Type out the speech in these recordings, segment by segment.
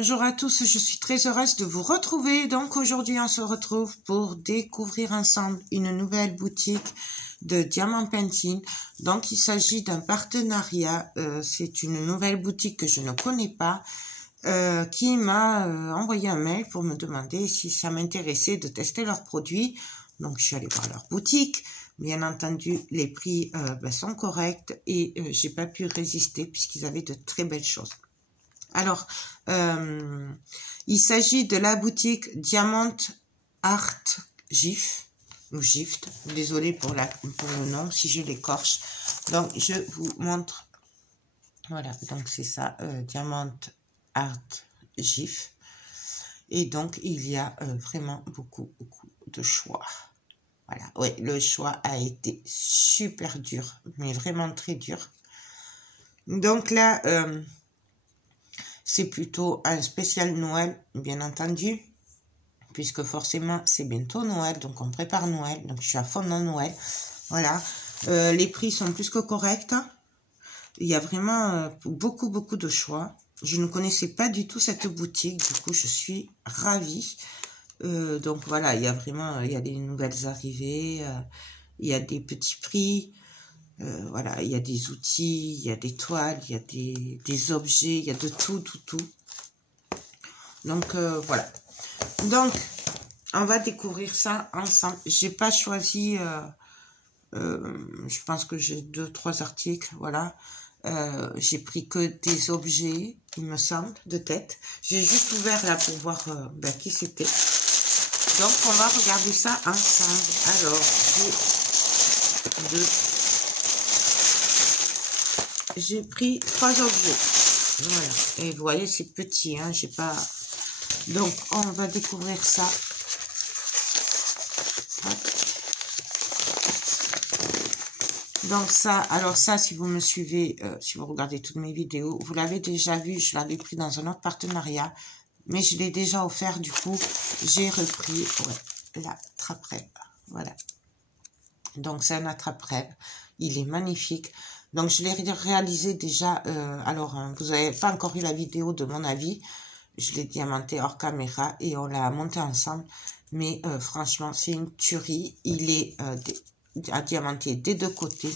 Bonjour à tous, je suis très heureuse de vous retrouver. Donc aujourd'hui on se retrouve pour découvrir ensemble une nouvelle boutique de Diamant Painting. Donc il s'agit d'un partenariat, c'est une nouvelle boutique que je ne connais pas, qui m'a envoyé un mail pour me demander si ça m'intéressait de tester leurs produits. Donc je suis allée voir leur boutique. Bien entendu, les prix sont corrects et j'ai pas pu résister puisqu'ils avaient de très belles choses. Alors, il s'agit de la boutique Diamant Art GIF, ou Gift, désolée pour le nom, si je l'écorche. Donc, je vous montre, voilà, donc c'est ça, Diamant Art GIF. Et donc, il y a vraiment beaucoup de choix. Voilà, ouais, le choix a été super dur, mais vraiment très dur. Donc là, c'est plutôt un spécial Noël, bien entendu, puisque forcément, c'est bientôt Noël, donc on prépare Noël, donc je suis à fond dans Noël. Voilà, les prix sont plus que corrects. Il y a vraiment beaucoup de choix. Je ne connaissais pas du tout cette boutique, du coup, je suis ravie. Donc voilà, il y a vraiment, il y a des nouvelles arrivées, il y a des petits prix. Voilà, il y a des outils, il y a des toiles, il y a des objets, il y a de tout. Donc, voilà. Donc, on va découvrir ça ensemble. J'ai pas choisi, je pense que j'ai 2-3 articles, voilà. J'ai pris que des objets, il me semble, de tête. J'ai juste ouvert là pour voir qui c'était. Donc, on va regarder ça ensemble. Alors, j'ai pris 3 objets. Voilà. Et vous voyez, c'est petit, hein. J'ai pas. Donc, on va découvrir ça. Donc ça, alors ça, si vous me suivez, si vous regardez toutes mes vidéos, vous l'avez déjà vu, je l'avais pris dans un autre partenariat, mais je l'ai déjà offert, du coup, j'ai repris la attrape-rêve. Voilà. Donc c'est un attrape-rêve, il est magnifique. Donc je l'ai réalisé déjà, alors vous n'avez pas encore eu la vidéo de mon avis, je l'ai diamanté hors caméra et on l'a monté ensemble, mais franchement c'est une tuerie, il est diamanté des deux côtés,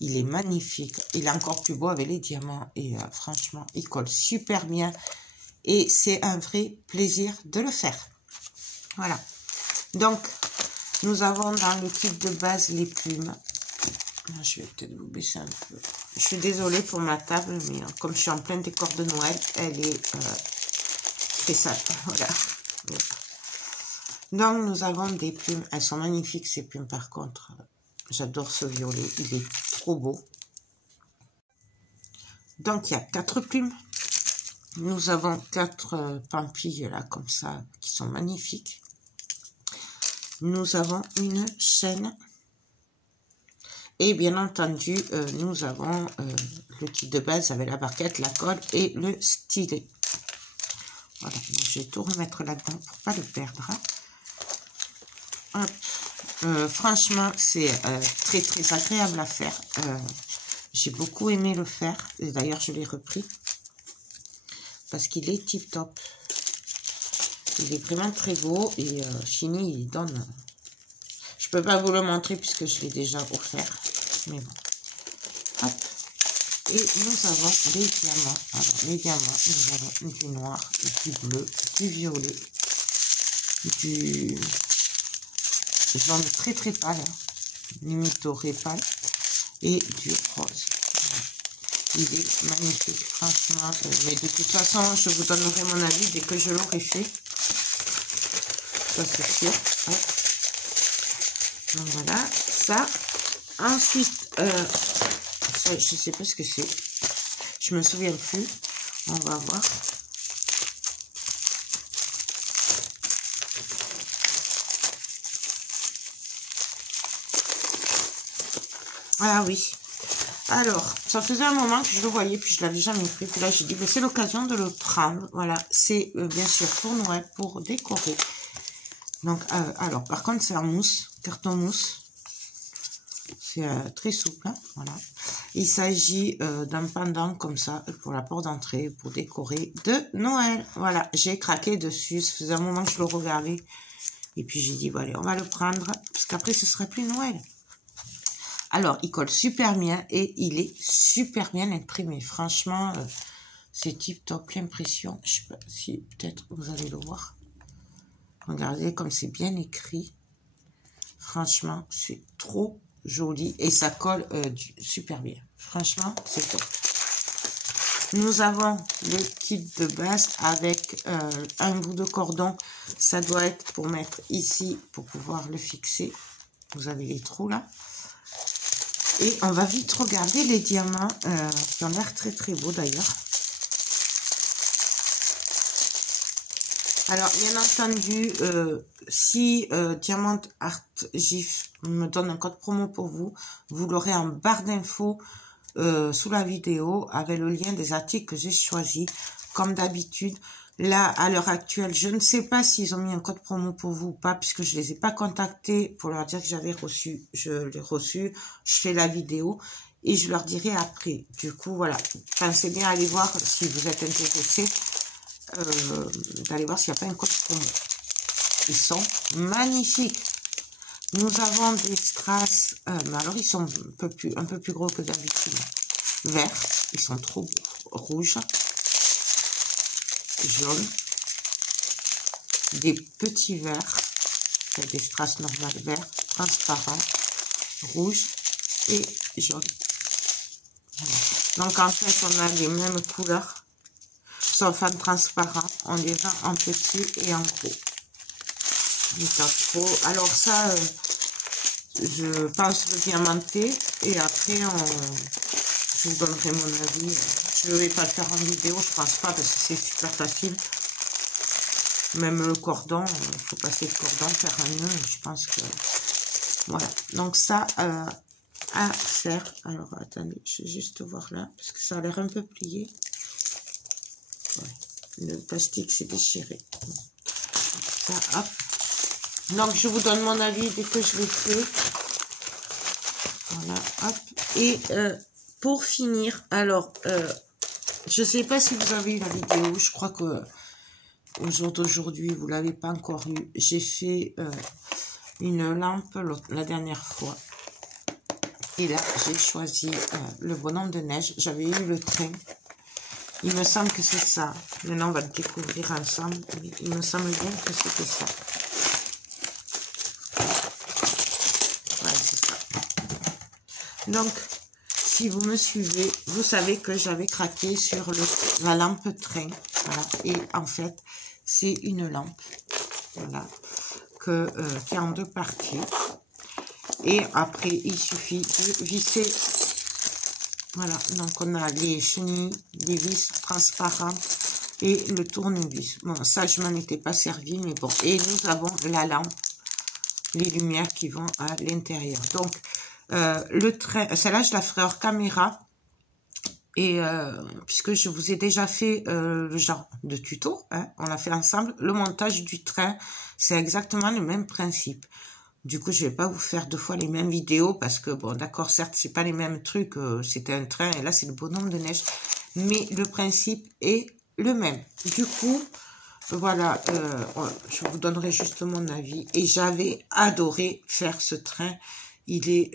il est magnifique, il est encore plus beau avec les diamants et franchement il colle super bien et c'est un vrai plaisir de le faire. Voilà, donc nous avons dans le kit de base les plumes. Je vais peut-être vous baisser un peu. Je suis désolée pour ma table, mais comme je suis en plein décor de Noël, elle est très sale. Voilà. Donc, nous avons des plumes. Elles sont magnifiques, ces plumes, par contre. J'adore ce violet. Il est trop beau. Donc, il y a 4 plumes. Nous avons 4 pampilles, là, comme ça, qui sont magnifiques. Nous avons une chaîne. Et bien entendu, nous avons le kit de base avec la barquette, la colle et le stylet. Voilà, donc je vais tout remettre là-dedans pour pas le perdre. Hop. Franchement, c'est très agréable à faire. J'ai beaucoup aimé le faire. Et d'ailleurs, je l'ai repris. Parce qu'il est tip top. Il est vraiment très beau et fini, il donne... Je peux pas vous le montrer puisque je l'ai déjà offert. Mais bon. Hop. Et nous avons les diamants. Alors, les diamants, nous avons du noir, du bleu, du violet, du jaune très pâle, limite doré pâle, et du rose. Il est magnifique, franchement. Mais de toute façon, je vous donnerai mon avis dès que je l'aurai fait. Ça, c'est sûr. Hop. Donc voilà, ça. Ensuite, ça, je sais pas ce que c'est. Je me souviens plus. On va voir. Ah oui. Alors, ça faisait un moment que je le voyais, puis je l'avais jamais pris. Puis là, j'ai dit, c'est l'occasion de le prendre. Voilà, c'est bien sûr pour Noël, pour décorer. Donc, alors, par contre, c'est en mousse, carton mousse. C'est très souple, hein, voilà. Il s'agit d'un pendant comme ça pour la porte d'entrée, pour décorer de Noël. Voilà, j'ai craqué dessus, ça faisait un moment que je le regardais. Et puis j'ai dit, bon allez, on va le prendre, parce qu'après ce sera plus Noël. Alors, il colle super bien et il est super bien imprimé. Franchement, c'est tip top l'impression. Je sais pas si peut-être vous allez le voir. Regardez comme c'est bien écrit. Franchement, c'est trop joli et ça colle super bien. Franchement, c'est top. Nous avons le kit de base avec un bout de cordon. Ça doit être pour mettre ici pour pouvoir le fixer. Vous avez les trous là. Et on va vite regarder les diamants qui ont l'air très très beaux d'ailleurs. Alors, bien entendu, si Diamant Art GIF me donne un code promo pour vous, vous l'aurez en barre d'infos sous la vidéo avec le lien des articles que j'ai choisis. Comme d'habitude, là, à l'heure actuelle, je ne sais pas s'ils ont mis un code promo pour vous ou pas, puisque je ne les ai pas contactés pour leur dire que j'avais reçu. Je l'ai reçu, je fais la vidéo et je leur dirai après. Du coup, voilà, pensez bien à aller voir si vous êtes intéressés. D'aller voir s'il n'y a pas un code promo. Ils sont magnifiques. Nous avons des strass, mais alors ils sont un peu plus gros que d'habitude. Verts, ils sont trop beaux. Rouges, jaunes, des petits verts, des strass normales verts, transparents, rouges et jaunes. Donc en fait on a les mêmes couleurs. Sauf en transparent, on les vend en petit et en gros. Alors ça, je pense le diamanter et après je vous donnerai mon avis. Je ne vais pas le faire en vidéo, je pense pas parce que c'est super facile. Même le cordon, il faut passer le cordon, faire un nœud, je pense que voilà. Donc ça à faire. Alors attendez, je vais juste voir là parce que ça a l'air un peu plié. Ouais, le plastique s'est déchiré. Ça, hop. Donc, je vous donne mon avis dès que je l'ai fait. Voilà, hop. Et pour finir, alors, je ne sais pas si vous avez eu la vidéo. Je crois que au jour d'aujourd'hui, vous ne l'avez pas encore eu. J'ai fait une lampe la dernière fois. Et là, j'ai choisi le bonhomme de neige. J'avais eu le train. Il me semble que c'est ça. Maintenant, on va le découvrir ensemble. Il me semble bien que c'était ça. Voilà, c'est ça. Donc, si vous me suivez, vous savez que j'avais craqué sur la lampe train. Voilà. Et en fait, c'est une lampe. Voilà. Qui est en deux parties. Et après, il suffit de visser. Voilà, donc on a les chenilles, les vis transparentes et le tournevis. Bon, ça, je m'en étais pas servi, mais bon. Et nous avons la lampe, les lumières qui vont à l'intérieur. Donc, le trait, celle-là, je la ferai hors caméra. Et puisque je vous ai déjà fait le genre de tuto, hein, on l'a fait ensemble. Le montage du train, c'est exactement le même principe. Du coup, je vais pas vous faire deux fois les mêmes vidéos parce que, bon, d'accord, certes, c'est pas les mêmes trucs. C'était un train et là, c'est le bonhomme de neige. Mais le principe est le même. Du coup, voilà, je vous donnerai juste mon avis. Et j'avais adoré faire ce train. Il est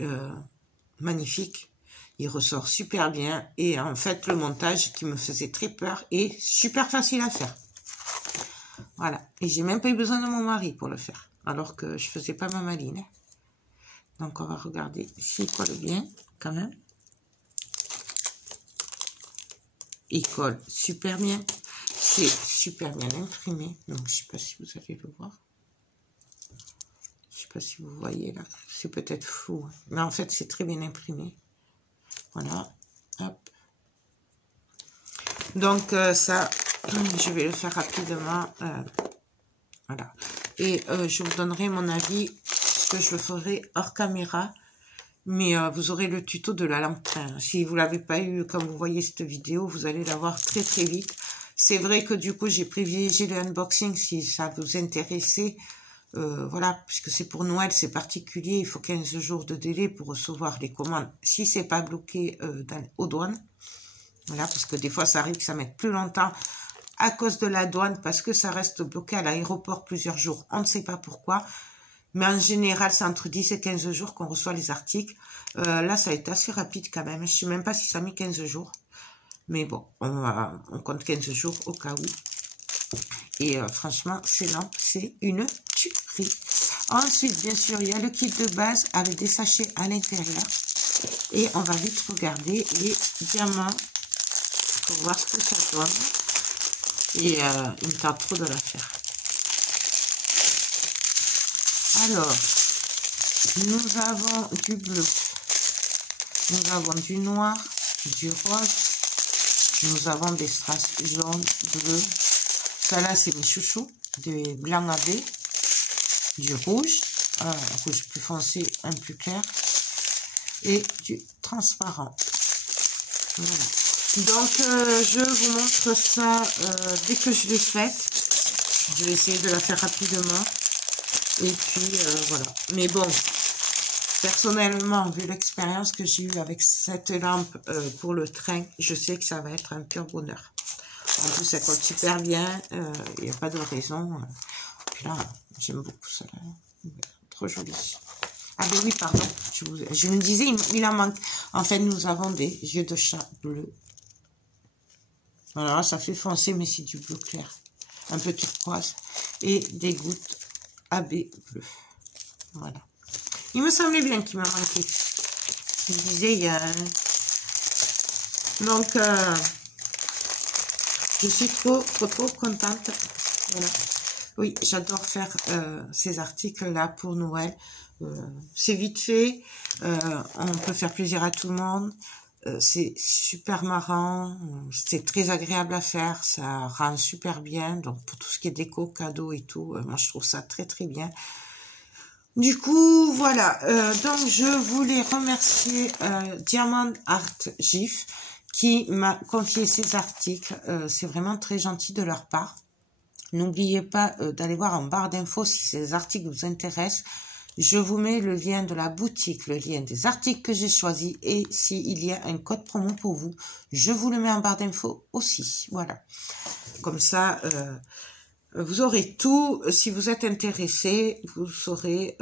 magnifique. Il ressort super bien. Et en fait, le montage qui me faisait très peur est super facile à faire. Voilà. Et j'ai même pas eu besoin de mon mari pour le faire. Alors que je faisais pas ma maline. Donc, on va regarder s'il colle bien, quand même. Il colle super bien. C'est super bien imprimé. Donc, je sais pas si vous allez le voir. Je sais pas si vous voyez là. C'est peut-être flou. Hein. Mais en fait, c'est très bien imprimé. Voilà. Hop. Donc, ça, je vais le faire rapidement. Voilà. Et je vous donnerai mon avis, parce que je le ferai hors caméra. Mais vous aurez le tuto de la lampe train. Si vous ne l'avez pas eu, comme vous voyez cette vidéo, vous allez la voir très très vite. C'est vrai que du coup, j'ai privilégié le unboxing si ça vous intéressait. Voilà, puisque c'est pour Noël, c'est particulier, il faut 15 jours de délai pour recevoir les commandes, si c'est pas bloqué aux douanes. Voilà, parce que des fois, ça arrive que ça mette plus longtemps à cause de la douane, parce que ça reste bloqué à l'aéroport plusieurs jours. On ne sait pas pourquoi, mais en général, c'est entre 10 et 15 jours qu'on reçoit les articles. Là, ça a été assez rapide quand même. Je sais même pas si ça a mis 15 jours. Mais bon, on compte 15 jours au cas où. Et franchement, ces lampes, c'est une tuerie. Ensuite, bien sûr, il y a le kit de base avec des sachets à l'intérieur. Et on va vite regarder les diamants pour voir ce que ça donne. Et il me tarde trop de la faire. Alors, nous avons du bleu. Nous avons du noir, du rose. Nous avons des strass jaunes, bleus. Ça là, c'est mes chouchous, des blancs AB, du rouge, un rouge plus foncé, un plus clair, et du transparent. Voilà. Donc, je vous montre ça dès que je l'ai faite. Je vais essayer de la faire rapidement. Et puis, voilà. Mais bon, personnellement, vu l'expérience que j'ai eue avec cette lampe pour le train, je sais que ça va être un pur bonheur. En plus, ça colle super bien. Il n'y a pas de raison. Puis là, j'aime beaucoup ça. Trop joli. Ah ben oui, pardon. Je me disais, il en manque. En fait, nous avons des yeux de chat bleus. Voilà, ça fait foncé, mais c'est du bleu clair. Un peu turquoise. Et des gouttes AB bleu. Voilà. Il me semblait bien qu'il me manquait. Je me disais, il y a un... Donc, je suis trop contente. Voilà. Oui, j'adore faire ces articles-là pour Noël. C'est vite fait. On peut faire plaisir à tout le monde. C'est super marrant. C'est très agréable à faire. Ça rend super bien. Donc, pour tout ce qui est déco, cadeau et tout, moi, je trouve ça très, très bien. Du coup, voilà. Donc, je voulais remercier Diamond Art GIF qui m'a confié ces articles. C'est vraiment très gentil de leur part. N'oubliez pas d'aller voir en barre d'infos si ces articles vous intéressent. Je vous mets le lien de la boutique, le lien des articles que j'ai choisis et s'il y a un code promo pour vous, je vous le mets en barre d'infos aussi. Voilà. Comme ça, vous aurez tout. Si vous êtes intéressé, vous aurez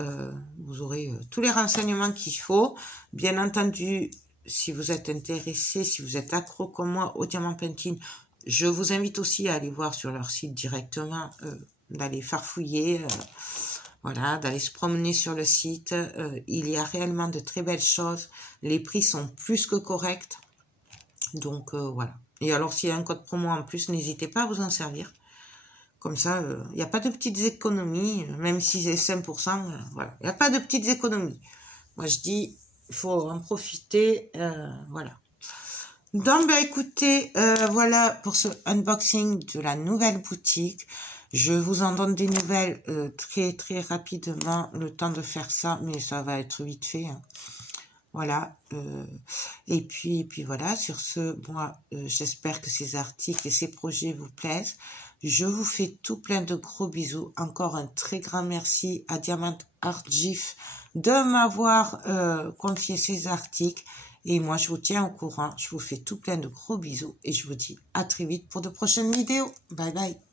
tous les renseignements qu'il faut. Bien entendu, si vous êtes intéressé, si vous êtes accro comme moi au diamant painting, je vous invite aussi à aller voir sur leur site directement, d'aller farfouiller, voilà, d'aller se promener sur le site. Il y a réellement de très belles choses. Les prix sont plus que corrects. Donc, voilà. Et alors, s'il y a un code promo en plus, n'hésitez pas à vous en servir. Comme ça, il n'y a pas de petites économies, même si c'est 5%, voilà. Il n'y a pas de petites économies. Moi, je dis, il faut en profiter, voilà. Donc, bah, écoutez, voilà pour ce unboxing de la nouvelle boutique. Je vous en donne des nouvelles très, très rapidement, le temps de faire ça, mais ça va être vite fait, hein. Voilà. Et puis voilà, sur ce, moi, j'espère que ces articles et ces projets vous plaisent. Je vous fais tout plein de gros bisous. Encore un très grand merci à Diamond Art GIF de m'avoir confié ces articles. Et moi, je vous tiens au courant. Je vous fais tout plein de gros bisous. Et je vous dis à très vite pour de prochaines vidéos. Bye bye.